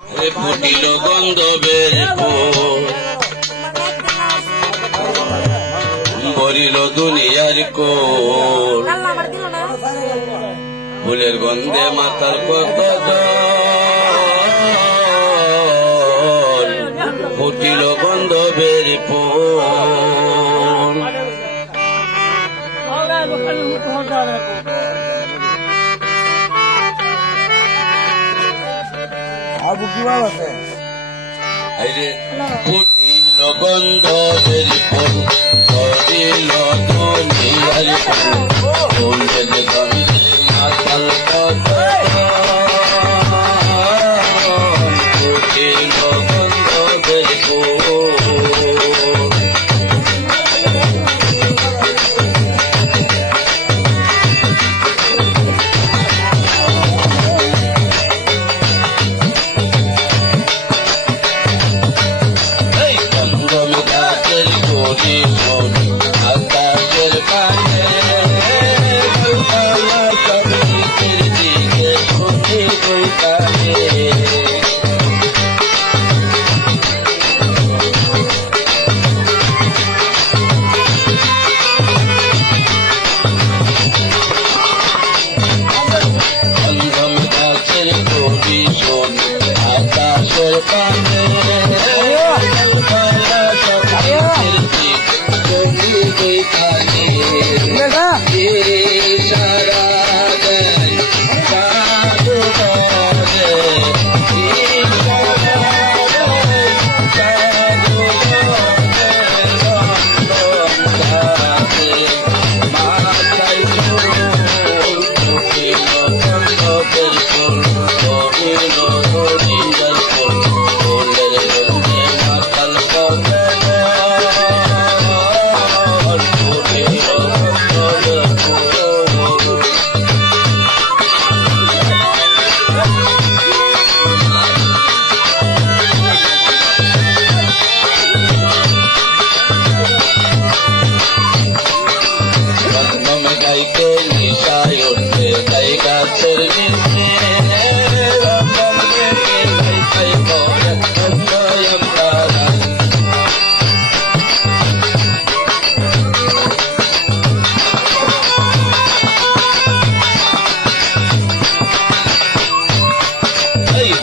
ফুটিল গন্ধবের ফুল, মরিল দুনিয়ার কোল, ফুলের গন্ধে মাথার কত জল, ফুটিল গন্ধবের ফুল। ফুটিল গন্ধবের ফুল, মরিল দুনিয়ার কোল, ফুলের গন্ধে মাথার কত জল, ফুটিল গন্ধবের ফুল। আকাশের পানে সবকিছুর দিকে ছুটে বইতানে, বন্ধম গাছের কবি শোন আকাশের পানে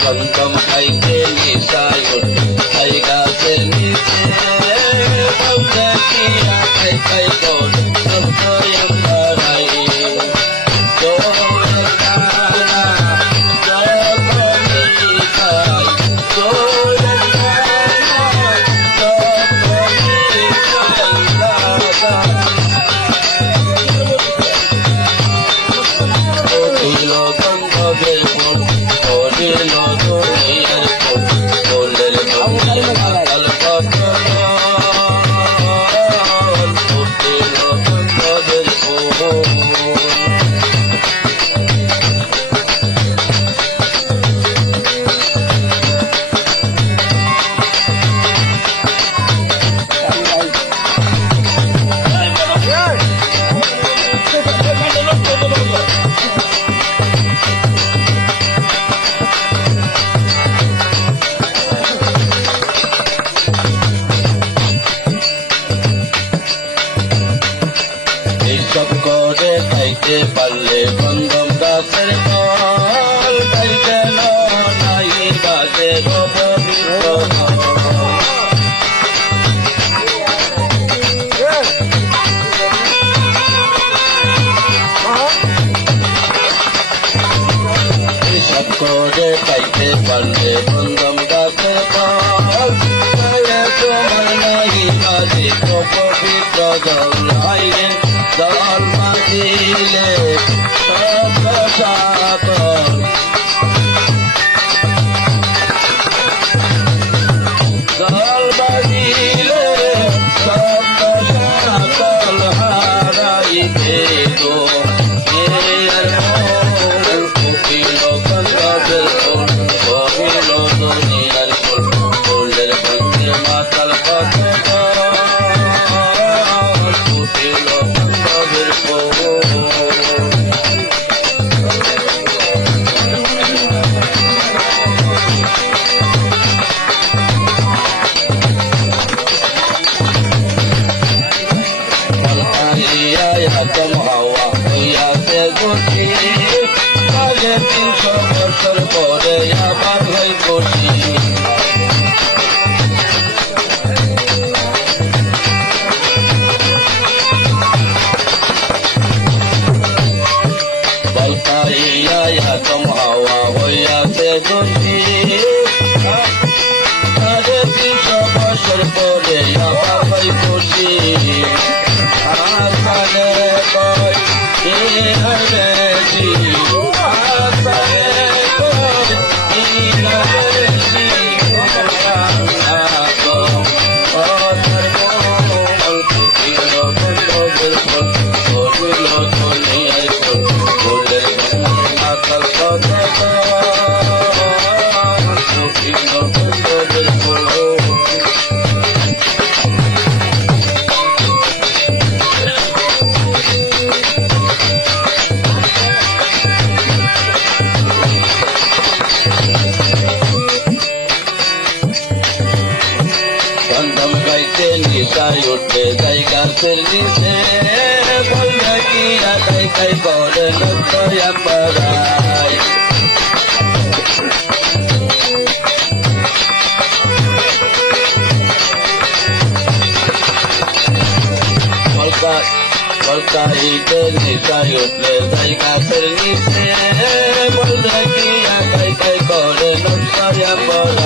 বন্ধম খাইতে নিশায় খাই গাছের নিচে খাই খাই সব করে খাইতে পারলে বন্ধম গাছের ফল, খাইতে নাই গাছের সব করে খাইতে পারলে বন্ধম গাছের ফল, তোমার নাই গাছে পবিত্র জল আইরে জল মাতিলে সকল জল বাজিলে সকল হারাইতে গো ফুটিল গন্ধবের ফুল, মরিল দুনিয়ার কোল, ফুলের গন্ধে মাতাল কত খুশি বলকাইয়া তুম হাওয়া হইয়াছে খুশি আরে 300 বছর পরে আবার হই খুশি আসানে কই এ হরেছি আসানে কই এ হরেছি তো ওদের মন কিলো বন্ধের ফল বলিল দুনিয়ায় বলে আকাল কথা কিলো বন্ধের ফল কন্দম গাইতে নিশায় উঠে যাই গাছের নিচে বললে কি আদায় খাই করে লক্ষ্য পাড়ায় বলকাইতে নিশায় উঠে যাই গাছের নিচে বললে কি আদায় খাই করে লক্ষ্য পাড়ায়